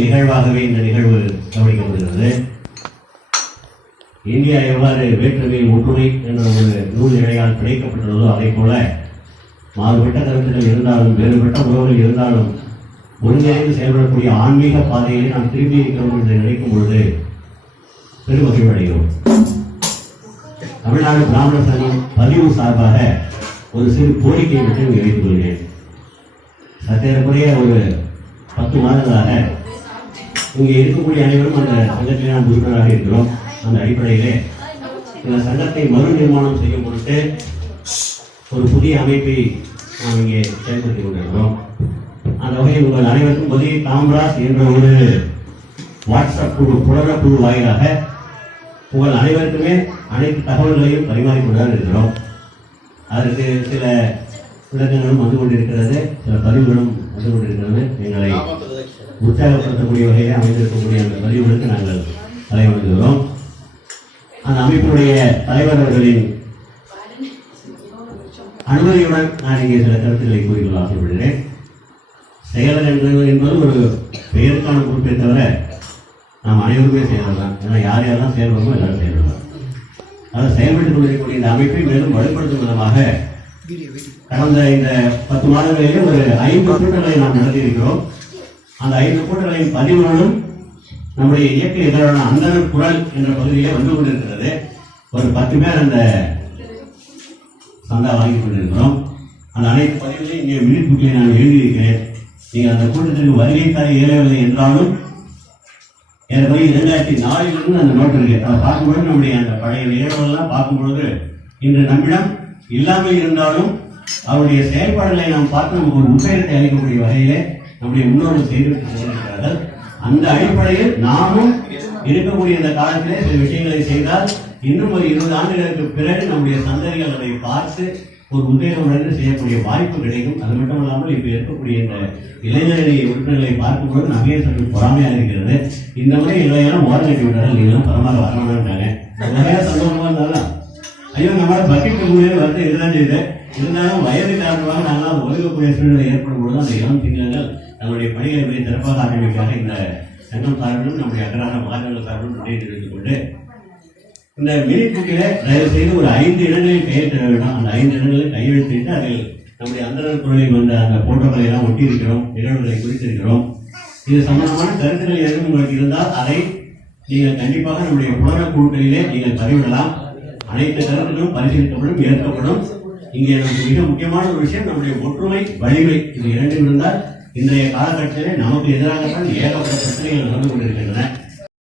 நிகழ்வாக நிகழ்வாகவே இந்த நிகழ்வு கவனிக்கப்படுகிறது. இந்தியா எவ்வாறு வேற்றுமையில் ஒற்றுமை என்ற ஒரு நூல் இழையால் பிணைக்கப்பட்டுள்ளதோ அதே போல மாறுபட்ட கருத்துக்கள் இருந்தாலும் வேறுபட்ட உறவுகள் இருந்தாலும் ஒருங்கிணைந்து செயல்படக்கூடிய ஆன்மீக பாதையை நாம் திரும்பி இருக்கிறோம் என்று நினைக்கும் பொழுது பெருமகிழ்வடைகிறோம். தமிழ்நாடு பிராமண சங்கம் பதிவு சார்பாக ஒரு சிறு கோரிக்கை மட்டும் வைத்துக் கொள்கிறேன். சற்றேறக்குறைய ஒரு 10 மாதங்களாக இங்கே இருக்கக்கூடிய அனைவரும் அந்த சங்கத்தில் நாம் உறுப்பினராக இருக்கிறோம். அந்த அடிப்படையிலே இந்த சங்கத்தை மறு நிர்மாணம் செய்யும் பொருட்டு ஒரு புதிய அமைப்பை நாம் இங்கே செயல்படுத்திக் கொண்டிருக்கிறோம். அந்த வகையில் உங்கள் அனைவருக்கும் புதிய காமராஜ் என்ற ஒரு வாட்ஸ்அப் குழு புலரக்குழு வாயிலாக உங்கள் அனைவருக்குமே அனைத்து தகவல்களையும் பரிமாறிக்கொண்டுதான் இருக்கிறோம். அதற்கு சில விளக்கங்களும் வந்து கொண்டிருக்கிறது, சில பதிவுகளும் வந்து கொண்டிருக்கிறது. எங்களை உற்சாகப்படுத்தக்கூடிய வகையில் அமைந்திருக்கக்கூடிய அந்த பதிவுகளுக்கு நாங்கள் தலைவணங்குகிறோம். அந்த அமைப்பினுடைய தலைவர் அவர்களின் அனுமதியுடன் நான் இங்கே சில கருத்துக்களை கூறிக்கொள்ள ஆசைப்படுகிறேன். செயலர் என்பது ஒரு பெயருக்கான பொறுப்பை தவிர நாம் அனைவருமே செயல்படலாம். ஏன்னா யார் யாரெல்லாம் செயல்படுமோ எல்லாரும் செயல்படலாம். அதை செயல்பட்டுக் கொண்டிருக்கக்கூடிய இந்த அமைப்பை மேலும் வலுப்படுத்தும் விதமாக கடந்த இந்த 10 மாதங்களிலே ஒரு 5 கூட்டங்களை நாம் நடத்தியிருக்கிறோம். அந்த 5 கூட்டங்களின் பதிவுகளும் நம்முடைய இயக்க இதழான அந்தனர் குரல் என்ற பகுதியிலே வந்து கொண்டிருக்கிறது. ஒரு 10 பேர் அந்த சந்தா வாங்கி கொண்டிருக்கிறோம். அந்த அனைத்து பதிவுகளையும் இங்கே விழிப்புகளை நான் எழுதியிருக்கிறேன். நீங்கள் அந்த கூட்டத்திற்கு வருகை தர இயலவில்லை என்றாலும் ஏற்கனவே 2004 அந்த நோட்டு இருக்கு. அதை பார்க்கும்போது நம்முடைய அந்த பழைய நிகழ்வுகள்லாம் பார்க்கும்பொழுது இன்று நம்மிடம் இல்லாமல் இருந்தாலும் அவருடைய செயல்பாடுகளை நாம் பார்த்து நமக்கு ஒரு உத்வேகத்தை அளிக்கக்கூடிய வகையிலே நம்முடைய முன்னோர்கள் செய்துவிட்டு சென்றிருக்கிறார்கள். அந்த அடிப்படையில் நாமும் இருக்கக்கூடிய இந்த காலத்திலே சில விஷயங்களை செய்தால் இன்னும் ஒரு 20 ஆண்டுகளுக்கு பிறகு நம்முடைய சந்ததிகள் அதை பார்த்து ஒரு உத்வேகமுடன் செய்யக்கூடிய வாய்ப்பு கிடைக்கும். அது மட்டும் இல்லாமல் இப்ப இருக்கக்கூடிய இந்த இளைஞரணி உறுப்பினர்களை பார்க்கும்போது நகையை சற்று பொறாமையாக இருக்கிறது. இந்த முறை இளைஞரும் ஓரம் கட்டி விட்டார்கள், நீங்களும் பரமாக வரமாட்டாங்க. நிறைய சந்தோஷமா இருந்தாலும் ஐயோ நம்மளால பக்கெட் முடியாது வந்து இதுதான் செய்யுது. இருந்தாலும் வயது காரணமாக நாங்கள் ஒதுக்கக்கூடிய சூழ்நிலை ஏற்படும் பொழுது அந்த இளம் திங்கங்கள் நம்முடைய பணிகளை சிறப்பாக ஆரம்பிக்காக இந்த சங்கம் சார்பிலும் நம்முடைய அக்கறான மாணவர்கள் சார்பிலும் நன்றி தெரிவித்துக் கொண்டு இந்த மினிக்கூட்டில தயவு செய்து ஒரு 5 இடங்களில் கையெழுத்த வேண்டும். அந்த 5 இடங்களில் கையெழுத்திட்டு அதில் நம்முடைய அந்தனர் குரலில் வந்த அந்த போட்டோக்களை எல்லாம் ஒட்டியிருக்கிறோம், நிகழ்வுகளை குறித்திருக்கிறோம். இது சம்பந்தமான கருத்துக்கள் எதுவும் உங்களுக்கு இருந்தால் அதை நீங்கள் கண்டிப்பாக நம்முடைய புலர குழுக்களிலே நீங்கள் பதிவிடலாம். அனைத்து கருத்துக்களும் பரிசீலிக்கப்படும், ஏற்கப்படும். இங்கே நமக்கு மிக முக்கியமான ஒரு விஷயம் நம்முடைய ஒற்றுமை, வலிமை. இது இரண்டும் இருந்தால் இன்றைய காலகட்டத்திலே நமக்கு எதிராகத்தான் ஏகப்பட்ட பிரச்சனைகள் நடந்து கொண்டிருக்கின்றன.